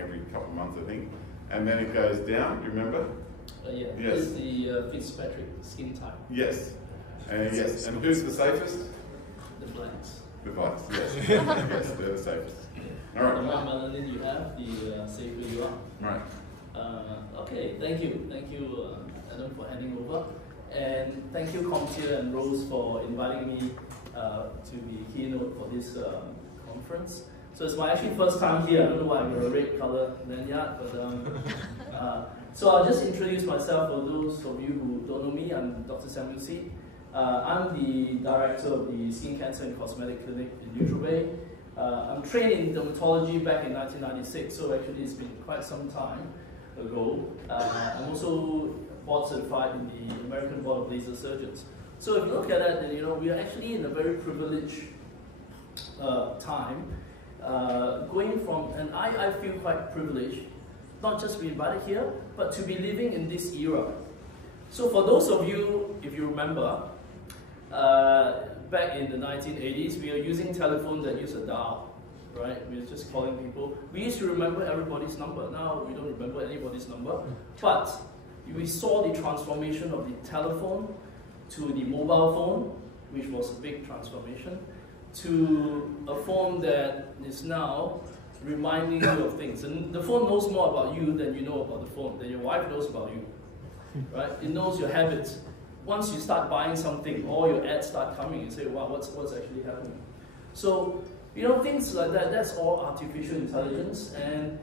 every couple of months, I think. And then it goes down, you remember? Yeah, yes. It's the Fitzpatrick skin type. Yes. Yes. And who's the safest? The blacks. The blacks, yes. Yes, they're the safest. All right. The more melanin you have, the safer you are. Right. Okay, thank you. Thank you, Adam, for handing over. And thank you, Comptia and Rose, for inviting me to be keynote for this conference. So it's my actually first time here. I don't know why I got a red color lanyard, but so I'll just introduce myself for those of you who don't know me. I'm Dr. Samuel Seit. I'm the director of the Skin Cancer and Cosmetic Clinic in Neutral Bay. I'm trained in dermatology back in 1996, so actually it's been quite some time ago. I'm also board certified in the American Board of Laser Surgeons. So if you look at that, then we are actually in a very privileged time, going from, and I feel quite privileged, not just to be invited here, but to be living in this era. So for those of you, if you remember, back in the 1980s, we were using telephones that use a dial, right? We were just calling people. We used to remember everybody's number. Now we don't remember anybody's number. But we saw the transformation of the telephone to the mobile phone, which was a big transformation, to a phone that is now reminding you of things. And the phone knows more about you than you know about the phone, than your wife knows about you, right? It knows your habits. Once you start buying something, all your ads start coming, you say, wow, what's actually happening? So, things like that, that's all artificial intelligence. And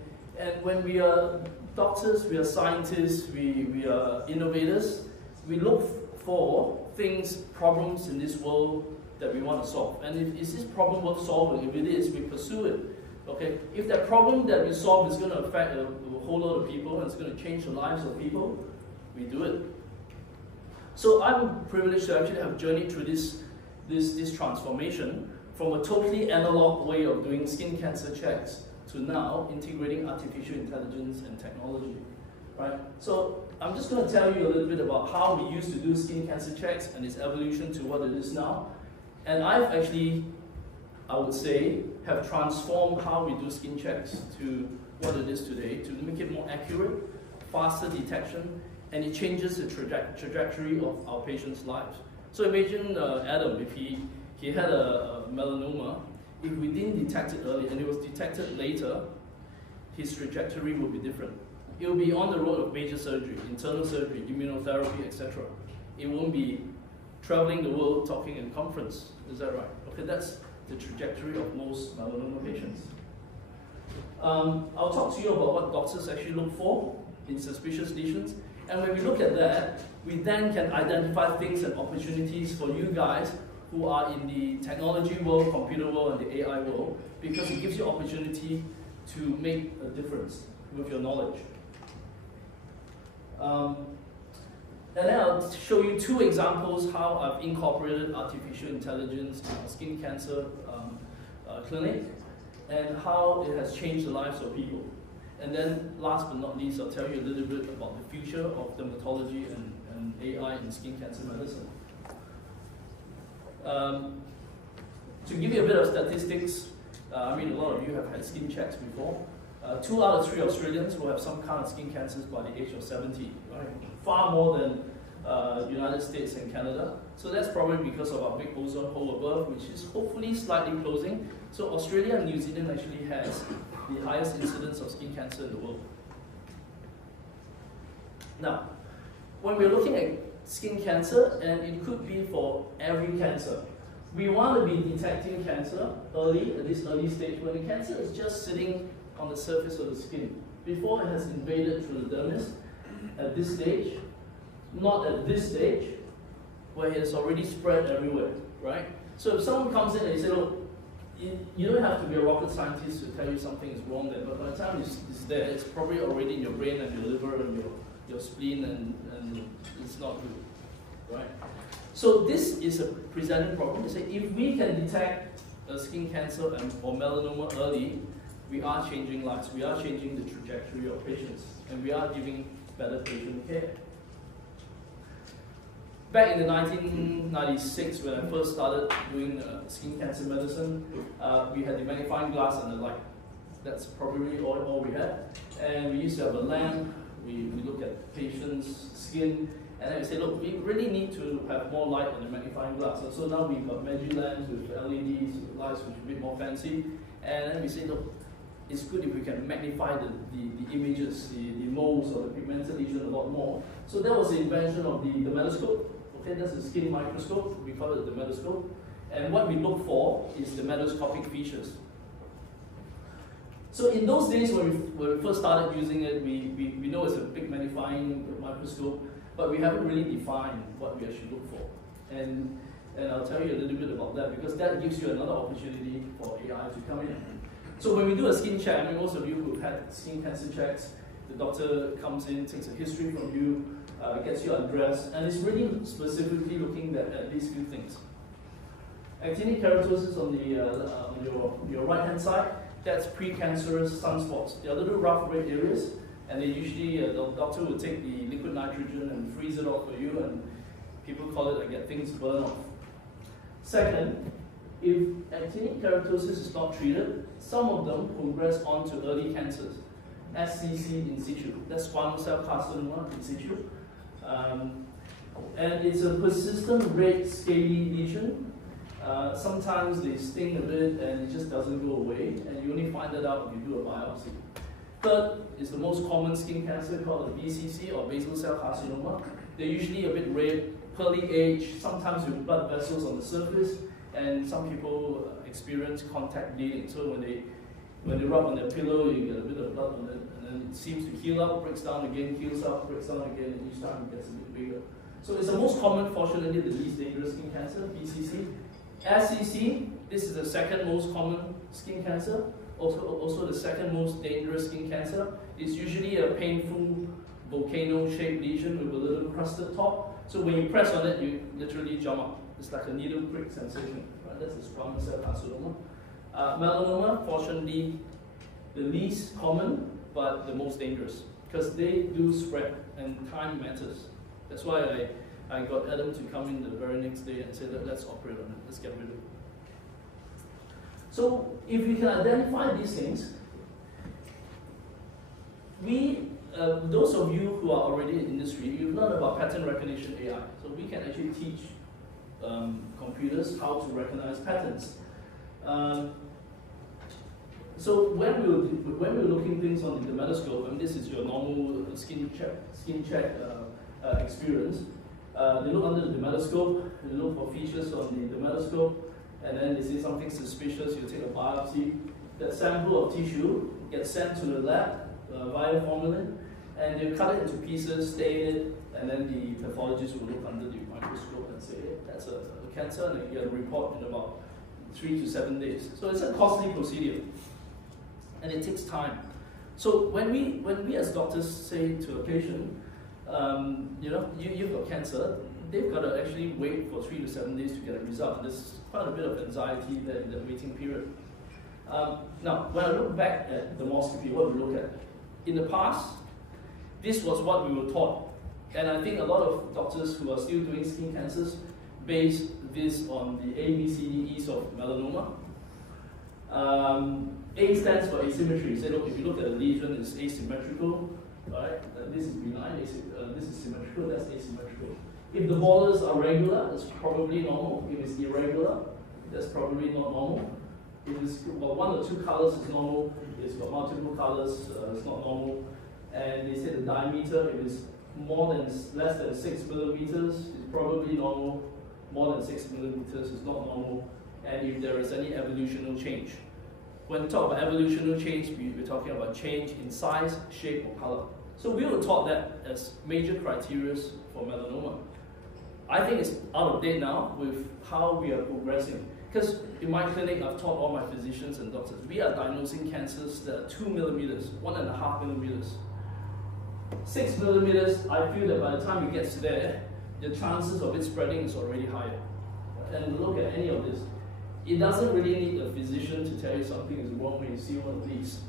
when we are doctors, we are scientists, we are innovators, we look for things, problems in this world that we want to solve. And is this problem worth solving? If it is, we pursue it. Okay? If that problem that we solve is going to affect a whole lot of people and it's going to change the lives of people, we do it. So I'm privileged to actually have journeyed through this transformation from a totally analog way of doing skin cancer checks to now integrating artificial intelligence and technology, right? So I'm just going to tell you a little bit about how we used to do skin cancer checks and its evolution to what it is now. And I've actually, I would say, have transformed how we do skin checks to what it is today to make it more accurate, faster detection, and it changes the trajectory of our patients' lives. So imagine Adam, if he had a melanoma, if we didn't detect it early and it was detected later, his trajectory will be different. It will be on the road of major surgery, internal surgery, immunotherapy, etc. It won't be traveling the world talking in conference. Is that right? Okay, that's the trajectory of most melanoma patients. I'll talk to you about what doctors actually look for in suspicious lesions. And when we look at that, we then can identify things and opportunities for you guys who are in the technology world, computer world, and the AI world, because it gives you opportunity to make a difference with your knowledge. And then I'll show you two examples how I've incorporated artificial intelligence in our skin cancer clinic and how it has changed the lives of people. And then last but not least, I'll tell you a little bit about the future of dermatology and AI in skin cancer medicine. To give you a bit of statistics, I mean, a lot of you have had skin checks before. 2 out of 3 Australians will have some kind of skin cancers by the age of 70, right? Far more than United States and Canada. So that's probably because of our big ozone hole above, which is hopefully slightly closing. So Australia and New Zealand actually has the highest incidence of skin cancer in the world. Now, when we're looking at skin cancer, and it could be for every cancer, we want to be detecting cancer early, at this early stage, when the cancer is just sitting on the surface of the skin, before it has invaded through the dermis, at this stage, not at this stage, where it has already spread everywhere, right? So if someone comes in and they say, look, you don't have to be a rocket scientist to tell you something is wrong there, but by the time it's there, it's probably already in your brain and your liver and your spleen, and it's not good, right? So this is a presenting problem. They say if we can detect a skin cancer or melanoma early, we are changing lives, we are changing the trajectory of patients, and we are giving better patient care. Back in the 1996, when I first started doing skin cancer medicine, we had the magnifying glass and the light. That's probably all we had. And we used to have a lamp. We look at patients' skin, and then we say, look, we really need to have more light than a magnifying glass. So now we've got Magi lamps with LEDs, lights which are a bit more fancy. And then we say, look, it's good if we can magnify the images, the moles or the pigmented lesion a lot more. So that was the invention of the dermatoscope. Okay, that's a skin microscope. We call it the dermatoscope. And what we look for is the dermatoscopic features. So in those days when we first started using it, we know it's a big magnifying microscope, but we haven't really defined what we actually look for. And I'll tell you a little bit about that, because that gives you another opportunity for AI to come in. So when we do a skin check, I mean, most of you who've had skin cancer checks, the doctor comes in, takes a history from you, gets you undressed, and it's really specifically looking at these few things. Actinic keratosis on your right-hand side, that's precancerous sunspots. They are little rough red areas, and they usually, the doctor will take the liquid nitrogen and freeze it off for you, and people call it, get things burn off. Second, if actinic keratosis is not treated, some of them progress on to early cancers. SCC in situ, that's squamous cell carcinoma in situ. And it's a persistent red scaly lesion. Sometimes they sting a bit and it just doesn't go away, and you only find that out when you do a biopsy. Third is the most common skin cancer called a BCC or basal cell carcinoma. They're usually a bit red, pearly age, sometimes with blood vessels on the surface, and some people experience contact bleeding. So when they rub on their pillow, you get a bit of blood on it, and then it seems to heal up, breaks down again, heals up, breaks down again, and each time it gets a bit bigger. So it's the most common, fortunately, the least dangerous skin cancer, BCC. SCC, this is the second most common skin cancer, also the second most dangerous skin cancer. It's usually a painful volcano-shaped lesion with a little crusted top. So when you press on it, you literally jump up. It's like a needle prick sensation. Right? That's a squamous cell carcinoma. Melanoma, fortunately, the least common, but the most dangerous, because they do spread, and time matters. That's why I got Adam to come in the very next day and say, let's operate on it, let's get rid of it. So if we can identify these things, those of you who are already in the industry, you've learned about pattern recognition AI. So we can actually teach computers how to recognize patterns. So when we're looking things on the dermatoscope, and this is your normal skin check experience, they look under the dermatoscope, they look for features on the dermatoscope, and then they see something suspicious, you take a biopsy. That sample of tissue gets sent to the lab via formalin, and they cut it into pieces, stain it, and then the pathologist will look under the microscope and say, hey, that's a cancer, and they get a report in about 3 to 7 days. So it's a costly procedure, and it takes time. So when we as doctors say to a patient, you've got cancer, they've got to actually wait for 3 to 7 days to get a result. There's quite a bit of anxiety there in the waiting period. Now, when I look back at dermoscopy, what we look at, in the past, this was what we were taught. And I think a lot of doctors who are still doing skin cancers base this on the A, B, C, D, E's of melanoma. A stands for asymmetry. Say, look, if you look at a lesion, it's asymmetrical, right? This is benign, this is symmetrical, that's asymmetrical. If the borders are regular, it's probably normal. If it's irregular, that's probably not normal. If it's got 1 or 2 colors, it's normal. If it's got multiple colors, it's not normal. And they say the diameter, if it's less than 6 millimeters, it's probably normal. More than 6 millimeters is not normal. And if there is any evolutional change. When we talk about evolutional change, we're talking about change in size, shape, or color. So we were taught that as major criteria for melanoma. I think it's out of date now with how we are progressing. Because in my clinic, I've taught all my physicians and doctors, we are diagnosing cancers that are 2 millimeters, 1.5 millimeters. 6 millimeters, I feel that by the time it gets there, the chances of it spreading is already higher. And look at any of this. It doesn't really need a physician to tell you something is wrong when you see one of these.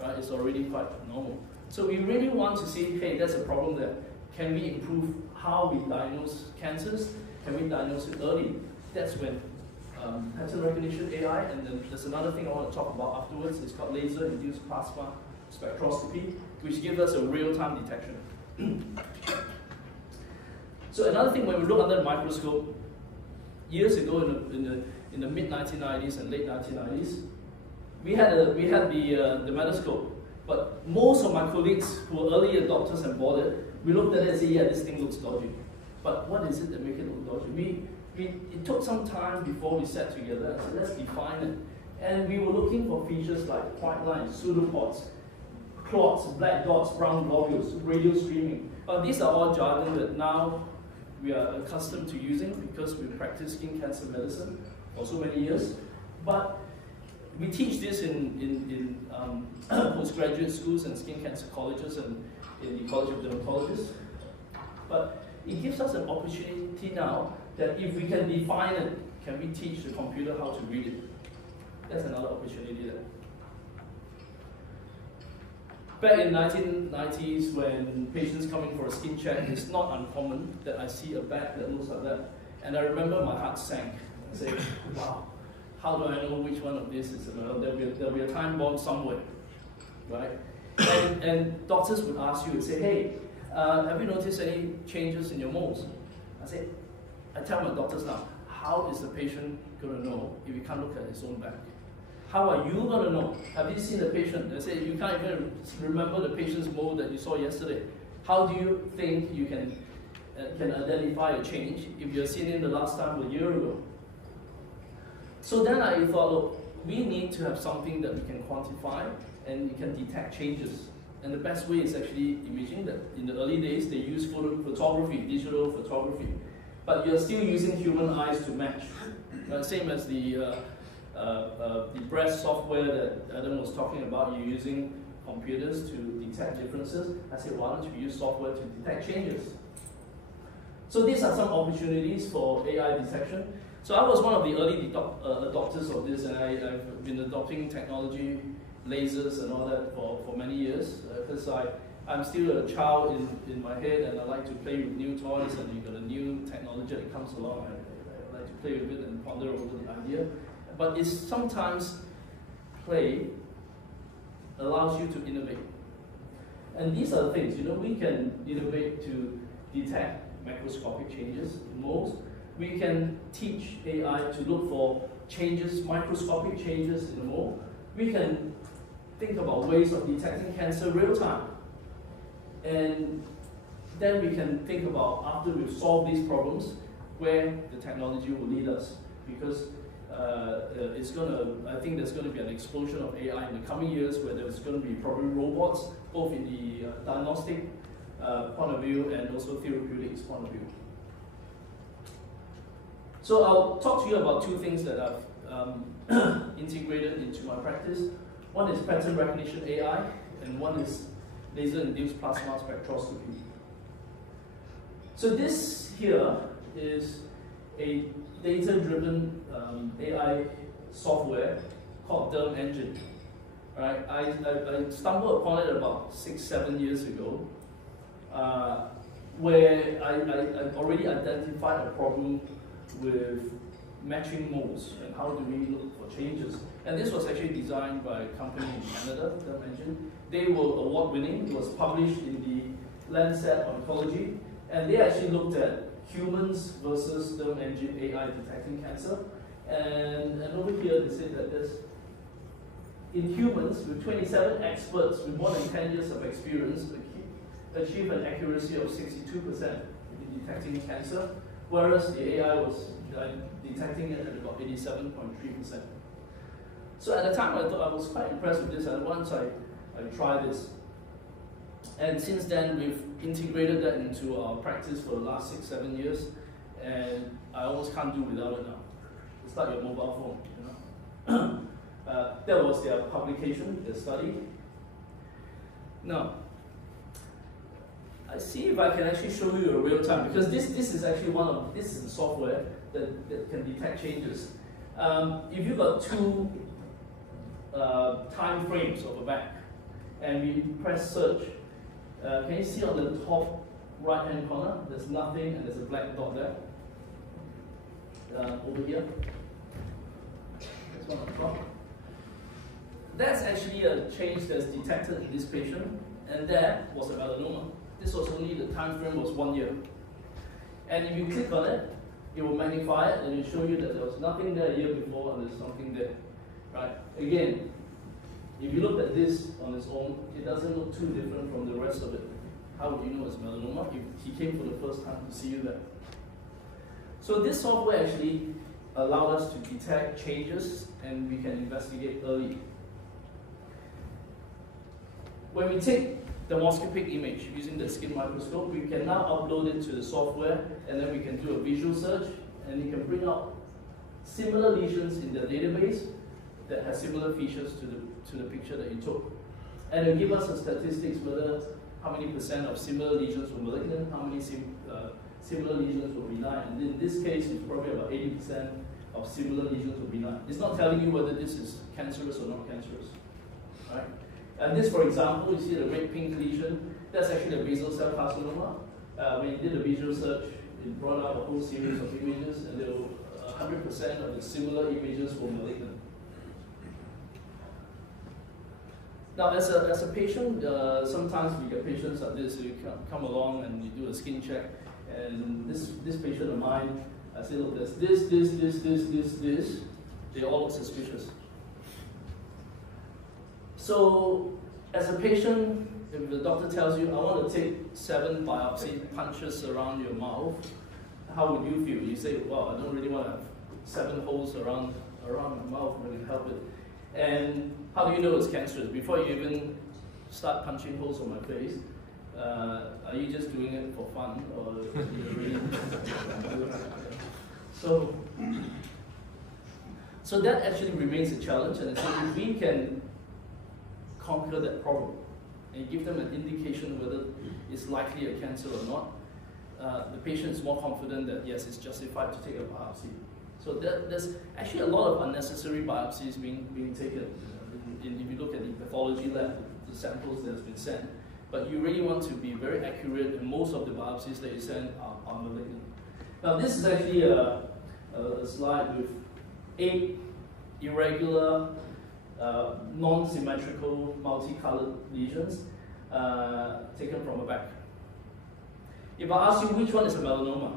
Right? It's already quite normal. So we really want to see, hey, there's a problem there. Can we improve how we diagnose cancers? Can we diagnose it early? That's when pattern recognition AI, and then there's another thing I want to talk about afterwards. It's called laser-induced plasma spectroscopy, which gives us a real-time detection. So another thing, when we look under the microscope, years ago in the mid-1990s and late 1990s, we had the metoscope. But most of my colleagues who were early adopters and bought it, we looked at it and said, yeah, this thing looks dodgy. But what is it that makes it look dodgy? It took some time before we sat together and said, let's define it. And we were looking for features like white lines, pseudopods, clots, black dots, brown globules, radio streaming. These are all jargon that now we are accustomed to using because we practice skin cancer medicine for so many years. But we teach this in postgraduate schools and skin cancer colleges and in the College of Dermatologists. But it gives us an opportunity now that if we can define it, can we teach the computer how to read it? That's another opportunity there. Back in 1990s, when patients come in for a skin check, it's not uncommon that I see a bag that looks like that. And I remember my heart sank. I say, wow, how do I know which one of this is? There'll be a time bomb somewhere, right? And doctors would ask you and say, hey, have you noticed any changes in your moles? I tell my doctors now, how is the patient going to know if he can't look at his own back? How are you going to know? Have you seen the patient? They say you can't even remember the patient's mole that you saw yesterday. How do you think you can identify a change if you've seen him the last time a year ago? So then I thought, look, we need to have something that we can quantify and we can detect changes. And the best way is actually imaging. That in the early days, they used photography, digital photography. But you're still using human eyes to match. Same as the breast software that Adam was talking about, you're using computers to detect differences. I said, why don't you use software to detect changes? So these are some opportunities for AI detection. So I was one of the early adopters of this, and I've been adopting technology, lasers and all that for many years, because I'm still a child in my head, and I like to play with new toys, and you've got a new technology that comes along, and I like to play with it and ponder over the idea. But it's sometimes play allows you to innovate. And these are the things, we can innovate to detect macroscopic changes in moles. We can teach AI to look for changes, microscopic changes in the mole. We can think about ways of detecting cancer real time. And then we can think about, after we've solved these problems, where the technology will lead us. Because I think there's going to be an explosion of AI in the coming years, where there's going to be probably robots, both in the diagnostic point of view and also therapeutics point of view. So I'll talk to you about two things that I've integrated into my practice. One is pattern recognition AI, and one is laser-induced plasma spectroscopy. So this here is a data-driven AI software called Derm Engine. Right? I stumbled upon it about 6-7 years ago, where I already identified a problem with matching moles and how do we look for changes. And this was actually designed by a company in Canada, Derm Engine. They were award-winning. It was published in the Lancet Oncology, and they actually looked at humans versus Derm Engine AI detecting cancer. And over here they said that in humans with 27 experts with more than 10 years of experience achieved an accuracy of 62% in detecting cancer, whereas the AI was detecting it at about 87.3%. So at the time I thought I was quite impressed with this, and once I tried this. And since then we've integrated that into our practice for the last 6-7 years, and I almost can't do without it now. It's like your mobile phone, that was their publication, their study. Now, I see if I can actually show you a real time, because this is actually this is the software that can detect changes. If you've got two time frames of a back, and we press search, can you see on the top right hand corner, there's nothing and there's a black dot there, over here. This one on top. That's actually a change that's detected in this patient, and that was a melanoma. This was only, the time frame was 1 year. And if you click on it, it will magnify it and it will show you that there was nothing there a year before and there's something there. Right? Again, if you look at this on its own, it doesn't look too different from the rest of it. How would you know it's melanoma if he came for the first time to see you there? So this software actually allowed us to detect changes and we can investigate early. When we take the mosquitopic image using the skin microscope, we can now upload it to the software and then we can do a visual search and it can bring out similar lesions in the database that has similar features to the picture that you took. And it will give us the statistics whether how many percent of similar lesions were malignant, how many similar lesions were benign. And in this case, it's probably about 80% of similar lesions were benign. It's not telling you whether this is cancerous or not cancerous. Right? And this, for example, you see the red-pink lesion, that's actually a basal cell carcinoma. When you did a visual search, it brought out a whole series of images, and 100% of the similar images were malignant. Now, as a patient, sometimes we get patients like this, so you come along and you do a skin check, and this patient of mine, I say, look, there's this, they all look suspicious. So, as a patient, if the doctor tells you, I want to take 7 biopsy punches around your mouth, how would you feel? You say, well, I don't really want to have 7 holes around my mouth, really help it. And how do you know it's cancerous? Before you even start punching holes on my face, are you just doing it for fun, or you really? So that actually remains a challenge, and so if we can conquer that problem and give them an indication whether it's likely a cancer or not, the patient is more confident that yes, it's justified to take a biopsy. So there's actually a lot of unnecessary biopsies being taken. If you look at the pathology lab, the samples that has been sent, but you really want to be very accurate, and most of the biopsies that you send are malignant. Now this is actually a slide with 8 irregular, non-symmetrical, multicolored lesions taken from a back. If I ask you which one is a melanoma,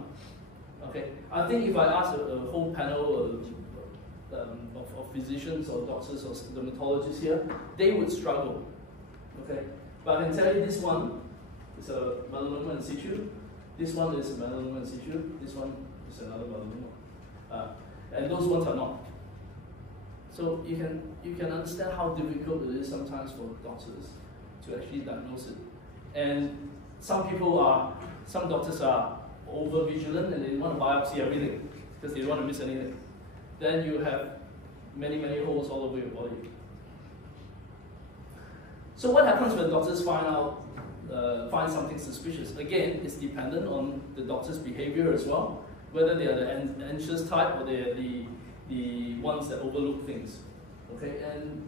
okay, I think if I ask a whole panel of physicians or doctors or dermatologists here, they would struggle. Okay, but I can tell you this one is a melanoma in situ, this one is a melanoma in situ, this one is another melanoma, and those ones are not. So you can understand how difficult it is sometimes for doctors to actually diagnose it. And some doctors are over vigilant and they want to biopsy everything because they don't want to miss anything. Then you have many holes all over your body. So what happens when doctors find something suspicious? Again, it's dependent on the doctor's behavior as well, whether they are the anxious type or they are the ones that overlook things. Okay, and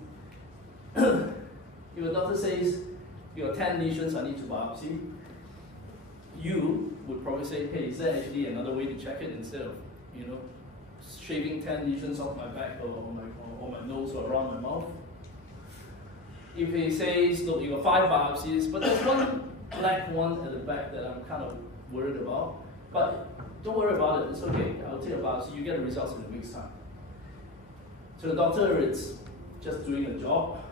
if a doctor says you have 10 lesions, I need to biopsy, you would probably say, hey, is there actually another way to check it instead of, shaving 10 lesions off my back or my nose or around my mouth? If he says, look, you got 5 biopsies, but there's one black one at the back that I'm kind of worried about, but don't worry about it, it's okay, I'll take a biopsy, you get the results in a week's time. To the doctor, it's just doing a job.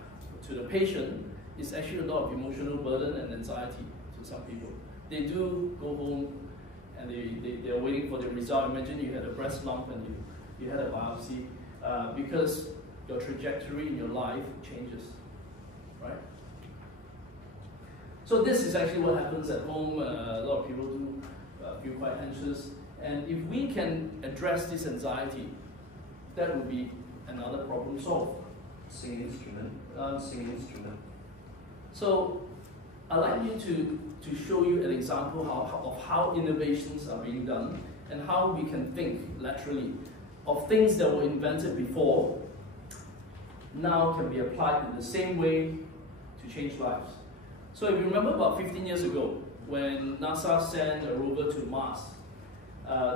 To the patient, it's actually a lot of emotional burden and anxiety to some people. They do go home and they're waiting for the result. Imagine you had a breast lump and you had a biopsy because your trajectory in your life changes, right? So this is actually what happens at home. A lot of people do feel quite anxious. And if we can address this anxiety, that would be another problem solved. Singing instrument. So I'd like you to show you an example of how innovations are being done and how we can think laterally of things that were invented before now can be applied in the same way to change lives. So if you remember about 15 years ago when NASA sent a rover to Mars,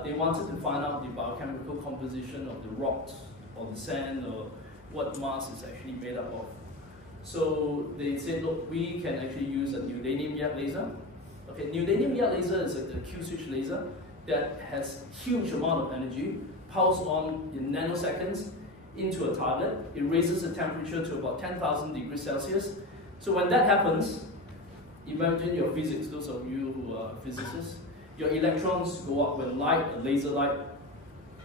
they wanted to find out the biochemical composition of the rocks or the sand, or what Mars is actually made up of. So they said, look, we can actually use a neodymium YAG laser. Okay, neodymium YAG laser is a Q-switch laser that has huge amount of energy, pulse on in nanoseconds into a target. It raises the temperature to about 10,000 degrees Celsius. So when that happens, imagine your physics, those of you who are physicists, your electrons go up when light, a laser light,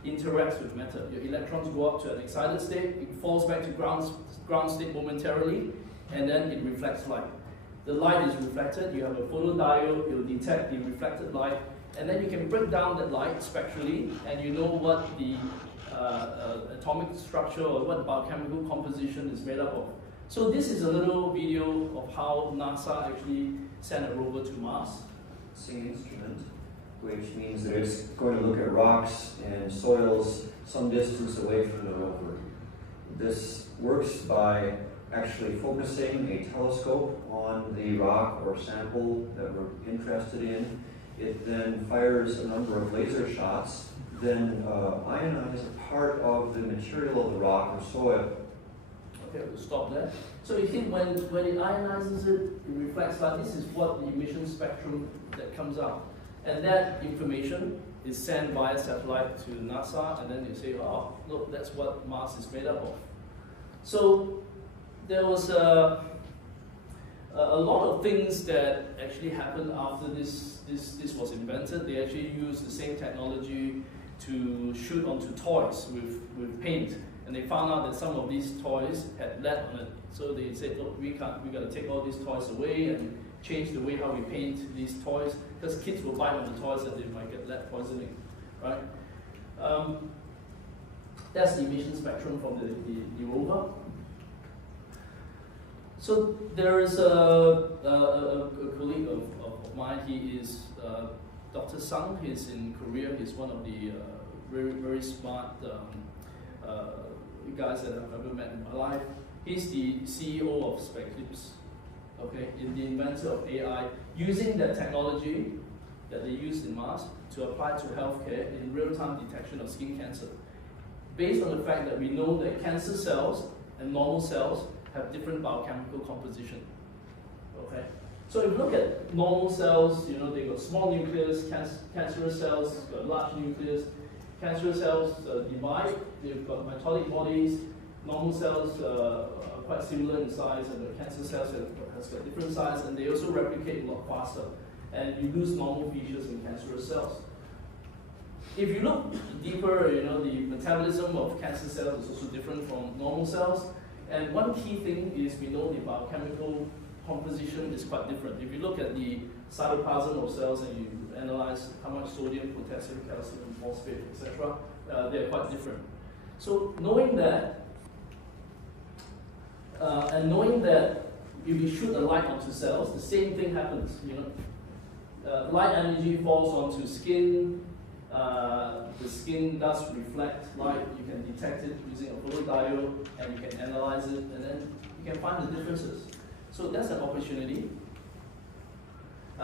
interacts with matter. Your electrons go up to an excited state, it falls back to ground state momentarily, and then it reflects light. The light is reflected, you have a photodiode, it will detect the reflected light, and then you can break down that light spectrally, and you know what the atomic structure or what biochemical composition is made up of. So this is a little video of how NASA actually sent a rover to Mars. Instrument, which means that it's going to look at rocks and soils some distance away from the rover. This works by actually focusing a telescope on the rock or sample that we're interested in. It then fires a number of laser shots, then ionizes a part of the material of the rock or soil. Okay, we'll stop there. So you think when it ionizes it, it reflects light. This is what the emission spectrum that comes out. And that information is sent via satellite to NASA, and then you say, oh, look, that's what Mars is made up of. So there was a lot of things that actually happened after this was invented. They actually used the same technology to shoot onto toys with paint. And they found out that some of these toys had lead on it. So they said, look, we got to take all these toys away and change the way how we paint these toys, because kids will bite on the toys and they might get lead poisoning, right? That's the emission spectrum from the rover. So there is a colleague of mine. He is Dr. Sang. He's in Korea. He's one of the very smart guys that I've ever met in my life. He's the CEO of Sept, okay, in the inventor of AI, using that technology that they used in Mars to apply to healthcare in real-time detection of skin cancer. Based on the fact that we know that cancer cells and normal cells have different biochemical composition. Okay, so if you look at normal cells, you know, they got small nucleus, cancerous cells got large nucleus. Cancerous cells divide, they've got mitotic bodies. Normal cells are quite similar in size, and the cancer cells has got different size, and they also replicate a lot faster. And you lose normal features in cancerous cells. If you look deeper, you know, the metabolism of cancer cells is also different from normal cells. And one key thing is we know the biochemical composition is quite different. If you look at the cytoplasm of cells and you analyze how much sodium, potassium, calcium, phosphate, etc., they're quite different. So knowing that, and knowing that if you shoot a light onto cells, the same thing happens. You know, light energy falls onto skin. The skin does reflect light. You can detect it using a photodiode, and you can analyze it, and then you can find the differences. So that's an opportunity.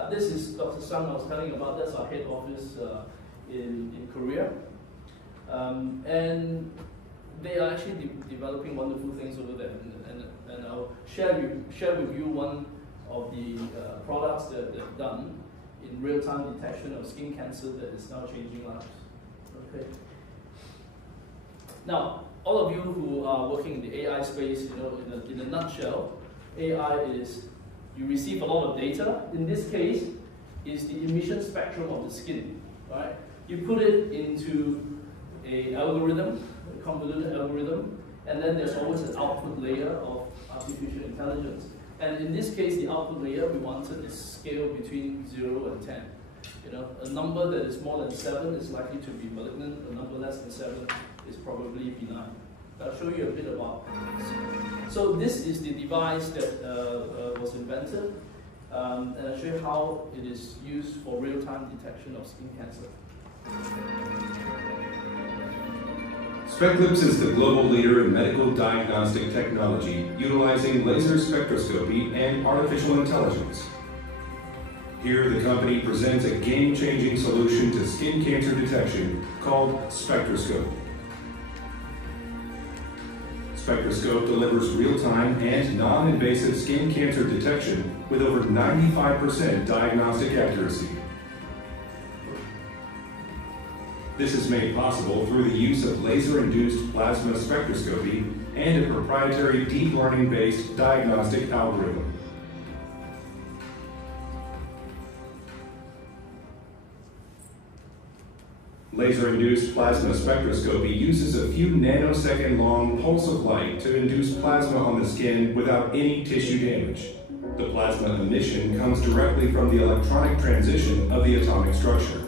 This is Dr. Sang I was telling about. That's our head office in Korea. And they are actually developing wonderful things over there. And I'll share with you one of the products that they've done in real-time detection of skin cancer that is now changing lives. Okay. Now, all of you who are working in the AI space, you know, in a nutshell, AI is you receive a lot of data. In this case, is the emission spectrum of the skin. Right? You put it into an algorithm, a convoluted algorithm, and then there's always an output layer of artificial intelligence. And in this case, the output layer, we wanted a scale between 0 and 10. You know, a number that is more than 7 is likely to be malignant. A number less than 7 is probably benign. I'll show you a bit about this. So this is the device that was invented, and I'll show you how it is used for real-time detection of skin cancer. Spectlips is the global leader in medical diagnostic technology utilizing laser spectroscopy and artificial intelligence. Here, the company presents a game-changing solution to skin cancer detection called Spectroscope. spectroscope delivers real-time and non-invasive skin cancer detection with over 95% diagnostic accuracy. This is made possible through the use of laser-induced plasma spectroscopy and a proprietary deep learning-based diagnostic algorithm. Laser-induced plasma spectroscopy uses a few nanosecond-long pulse of light to induce plasma on the skin without any tissue damage. The plasma emission comes directly from the electronic transition of the atomic structure.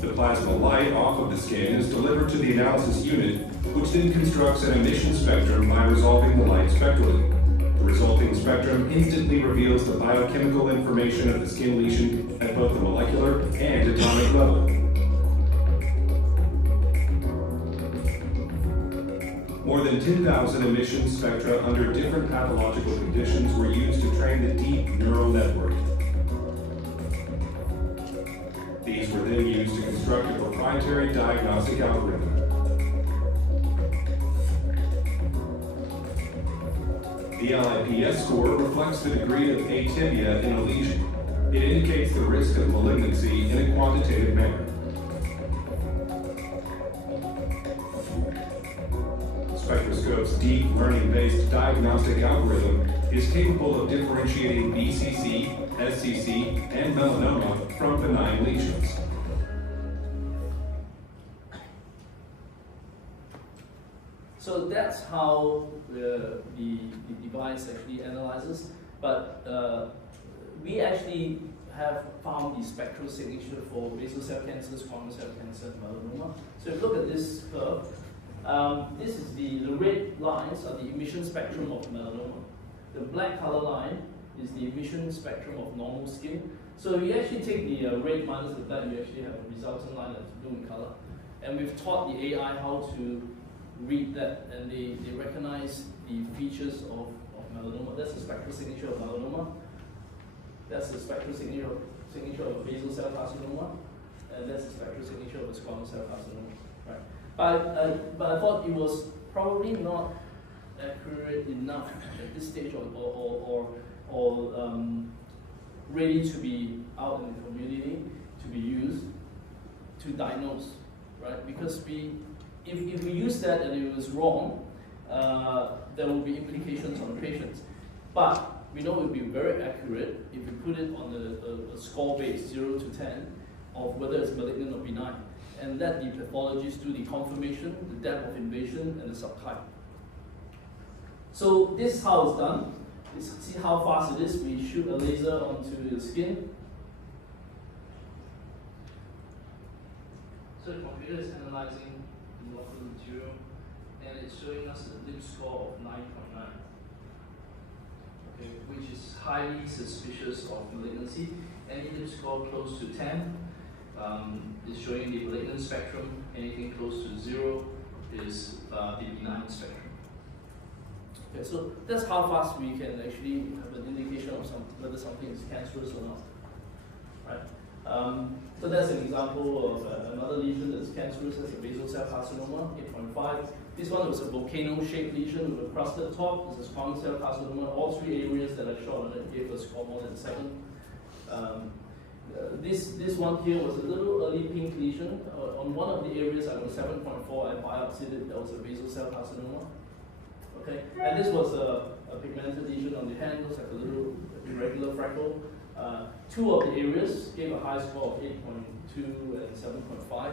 The plasma light off of the skin is delivered to the analysis unit, which then constructs an emission spectrum by resolving the light spectrally. The resulting spectrum instantly reveals the biochemical information of the skin lesion at both the molecular and atomic level. More than 10,000 emission spectra under different pathological conditions were used to train the deep neural network. These were then used to construct a proprietary diagnostic algorithm. The LIPS score reflects the degree of atypia in a lesion. It indicates the risk of malignancy in a quantitative manner. Spectroscope's deep learning-based diagnostic algorithm is capable of differentiating BCC, SCC, and melanoma from benign lesions. So that's how the device actually analyzes, but we actually have found the spectral signature for basal cell cancer, squamous cell cancer, and melanoma. So if you look at this curve, this is the red lines are the emission spectrum of melanoma. The black color line is the emission spectrum of normal skin. So if you actually take the red minus the black, you actually have a resultant line that's blue in color. And we've taught the AI how to read that, and they recognize the features of melanoma. That's the spectral signature of melanoma. That's the spectral signature of basal cell carcinoma. And that's the spectral signature of a squamous cell carcinoma. Right. But I thought it was probably not accurate enough at this stage or ready to be out in the community to be used to diagnose, right? Because if we use that and it was wrong, there will be implications on the patients. But we know it will be very accurate if we put it on a score base, 0 to 10, of whether it's malignant or benign, and let the pathologists do the confirmation, the depth of invasion, and the subtype. So this is how it's done. See how fast it is. We shoot a laser onto the skin. So the computer is analyzing the local material, and it's showing us a lip score of 9.9, okay, which is highly suspicious of malignancy. Any lip score close to 10 is showing the malignant spectrum. Anything close to 0 is the benign spectrum. Okay, so that's how fast we can actually have an indication of whether something is cancerous or not. Right? So that's an example of another lesion that's cancerous. That's a basal cell carcinoma, 8.5. This one was a volcano-shaped lesion with a crusted top. This is squamous cell carcinoma. All three areas that I showed on it gave a score more than 7. This one here was a little early pink lesion. On one of the areas, I got 7.4. I biopsied it. That was a basal cell carcinoma. Okay, and this was a pigmented lesion on the hand. Looks like a little irregular freckle. Two of the areas gave a high score of 8.2 and 7.5.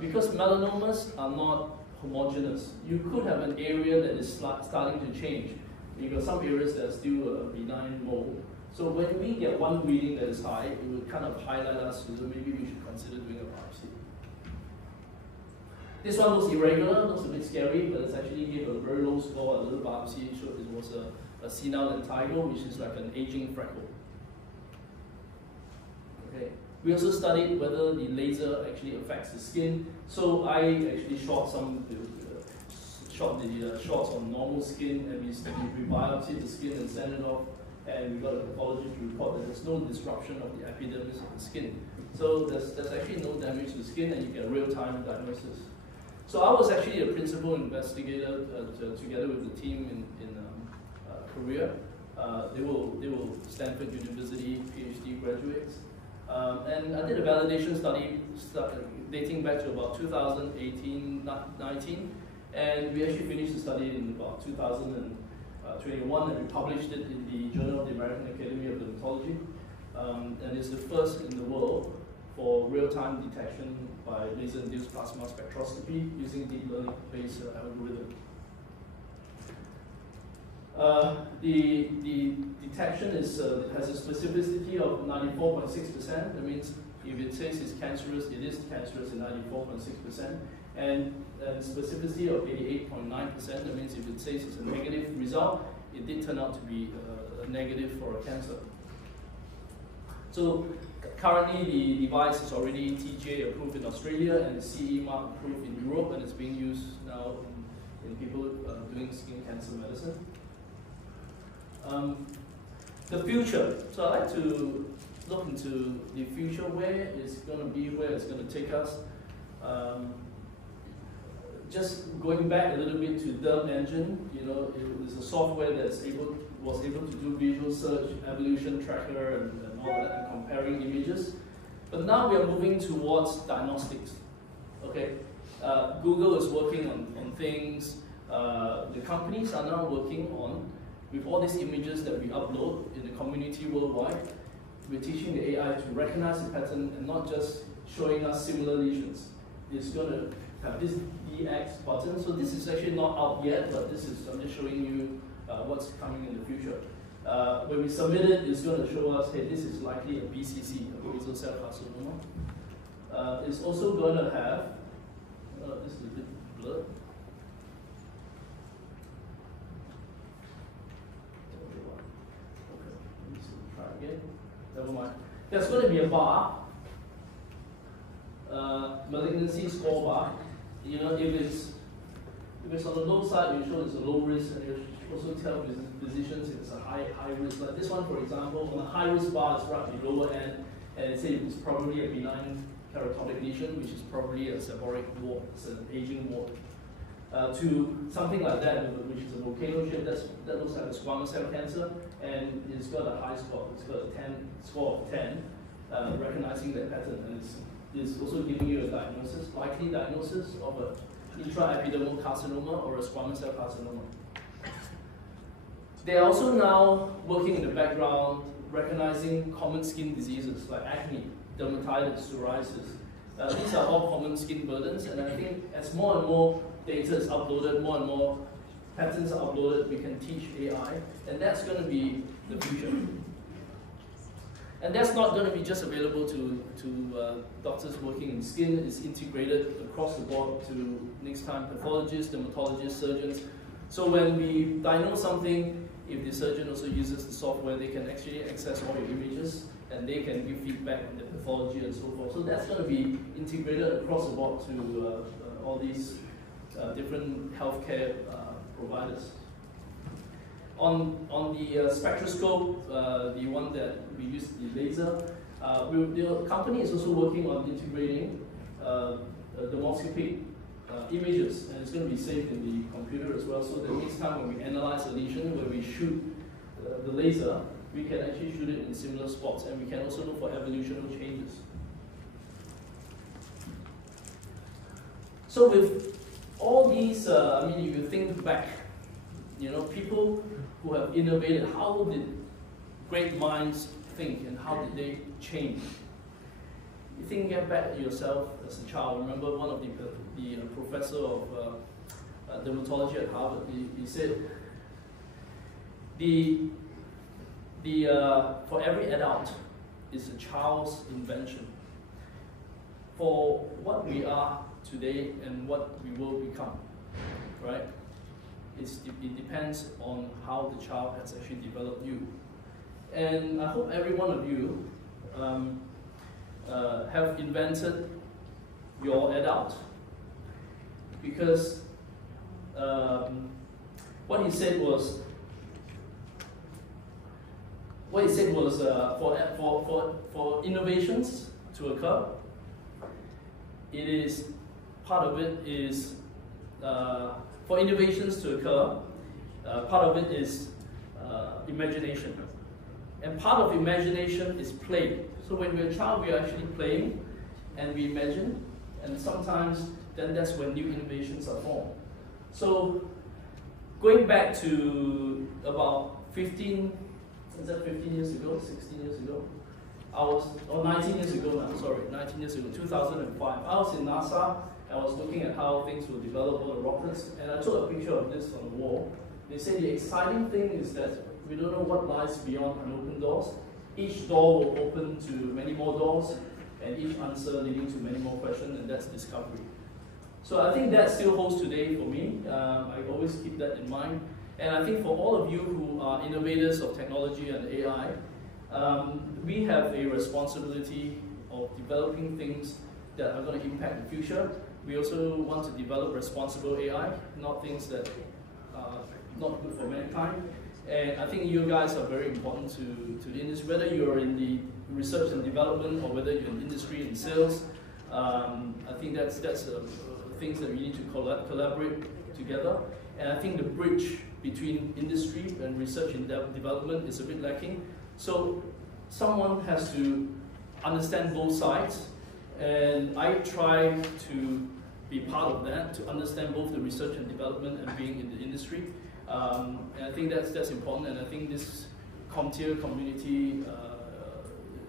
Because melanomas are not homogeneous, you could have an area that is starting to change. You've got some areas that are still a benign mole. So when we get one reading that is high, it would kind of highlight us, so maybe we should consider doing a biopsy. This one looks irregular, looks a bit scary, but it actually gave a very low score. A little biopsy showed it was a senile lentigo, which is like an aging freckle. Okay. We also studied whether the laser actually affects the skin. So I actually shot the shots on normal skin, and we biopsied the skin and sent it off, and we got a pathologist to report that there's no disruption of the epidermis of the skin. So there's actually no damage to the skin, and you get real-time diagnosis. So I was actually a principal investigator together with the team in Korea. They were Stanford University PhD graduates. And I did a validation study dating back to about 2018-19, and we actually finished the study in about 2021, and we published it in the Journal of the American Academy of Dermatology. And it's the first in the world for real-time detection by laser-induced plasma spectroscopy using deep learning-based algorithm. The detection has a specificity of 94.6%. That means if it says it's cancerous, it is cancerous in 94.6%. And specificity of 88.9%. That means if it says it's a negative result, it did turn out to be a negative for a cancer. So currently the device is already TGA approved in Australia and CE mark approved in Europe, and it's being used now in people doing skin cancer medicine. The future. So I like to look into the future, where it's going to be, where it's going to take us. Just going back a little bit to Derm Engine, you know, it was a software was able to do visual search, evolution tracker, and all that, and comparing images. But now we are moving towards diagnostics. Okay, Google is working on things. The companies are now working on, with all these images that we upload in the community worldwide, we're teaching the AI to recognize the pattern and not just showing us similar lesions. It's going to have this DX button. So this is actually not out yet, but this is, I'm just showing you what's coming in the future. When we submit it, it's going to show us, hey, this is likely a BCC, a basal cell carcinoma. It's also going to have, this is a bit blurred. Never mind. There's going to be a bar, malignancy score bar. You know, if it's on the low side, you show it's a low risk, and you also tell physicians if it's a high risk. Like this one, for example, on the high risk bar, it's right at the lower end, and it says it's probably a benign keratotic lesion, which is probably a seborrheic wart, it's an aging wart. To something like that, which is a volcano shape, that looks like a squamous cell cancer, and it's got a high score. It's got a score of 10, recognizing that pattern, and it's also giving you a diagnosis, likely diagnosis of an intraepidermal carcinoma or a squamous cell carcinoma. They are also now working in the background, recognizing common skin diseases like acne, dermatitis, psoriasis. These are all common skin burdens, and I think as more and more data is uploaded, more and more patterns are uploaded, we can teach AI, and that's going to be the future. And that's not going to be just available to doctors working in skin. It's integrated across the board to, next time, pathologists, dermatologists, surgeons. So when we diagnose something, if the surgeon also uses the software, they can actually access all your images, and they can give feedback on the pathology and so forth. So that's going to be integrated across the board to all these different healthcare providers. On the spectroscope, the one that we use, the laser, the company is also working on integrating dermoscopic images, and it's going to be saved in the computer as well, so that next time when we analyze a lesion, when we shoot the laser, we can actually shoot it in similar spots, and we can also look for evolutionary changes. So with all these, I mean, if you think back, you know, people who have innovated, how did great minds think, and how did they change? You think back at yourself as a child. Remember one of the professor of dermatology at Harvard, he said, for every adult is a child's invention. For what we are today and what we will become, right? It depends on how the child has actually developed you. And I hope every one of you have invented your adult, because what he said was for innovations to occur, it is part of it is for innovations to occur, part of it is imagination. And part of imagination is play. So when we're a child, we are actually playing and we imagine, and sometimes then that's when new innovations are formed. So going back to about 15 years ago, 16 years ago, 19 years ago now, sorry, 19 years ago, 2005, I was in NASA. I was looking at how things will develop on the rockets, and I took a picture of this on the wall. They say the exciting thing is that we don't know what lies beyond unopened doors. Each door will open to many more doors, and each answer leading to many more questions, and that's discovery. So I think that still holds today for me. I always keep that in mind. And I think for all of you who are innovators of technology and AI, we have a responsibility of developing things that are going to impact the future. We also want to develop responsible AI, not things that are not good for mankind. And I think you guys are very important to the industry, whether you're in the research and development or whether you're in industry and sales. I think that's things that we need to collaborate together. And I think the bridge between industry and research and development is a bit lacking. So someone has to understand both sides, and I try to be part of that, to understand both the research and development and being in the industry. And I think that's important, and I think this Comptia community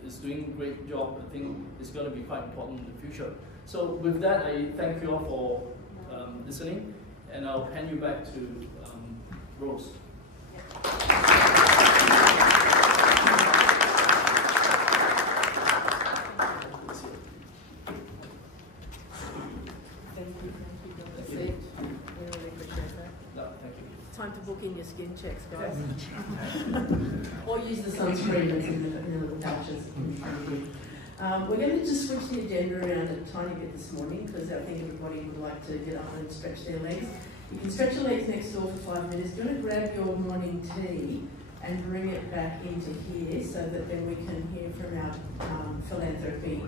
is doing a great job. I think it's going to be quite important in the future. So with that, I thank you all for listening, and I'll hand you back to Rose. Time to book in your skin checks, guys. Or use the sunscreen that's in the little pouches in front of you. We're going to just switch the agenda around a tiny bit this morning because I think everybody would like to get up and stretch their legs. You can stretch your legs next door for 5 minutes. Do you want to grab your morning tea and bring it back into here so that then we can hear from our philanthropy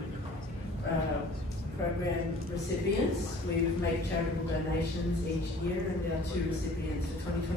program recipients. We make charitable donations each year, and there are 2 recipients for 2020.